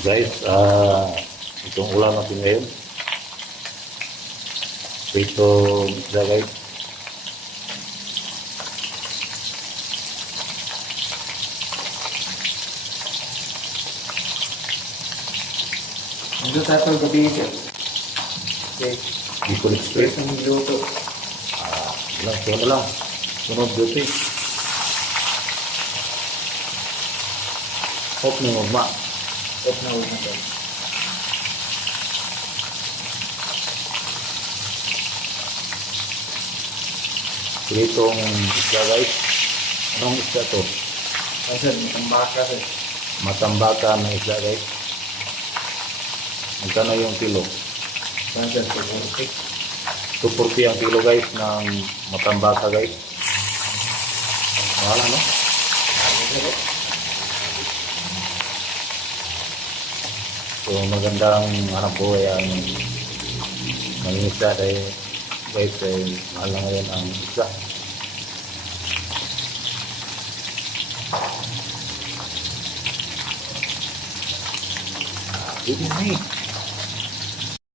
Guys, itong ulam natin ngayon. Prito isda guys. Dito tayo pag-gabi sir. Okay. Bicol Express. Ang luto. Sunod lang. Sunod duty. Hope ni magma. Off na huwag na tayo. Pritong isda guys. Anong isda to? Sir, ang baka sir. Matambaka na isda guys. Magkano yung kilo? Sir, okay. 240 ang kilo guys ng matambaka guys. Wala no? So magandang hanap buhay ang mangingisda dahil guys ay mahal na ngayon ang isda. Good night.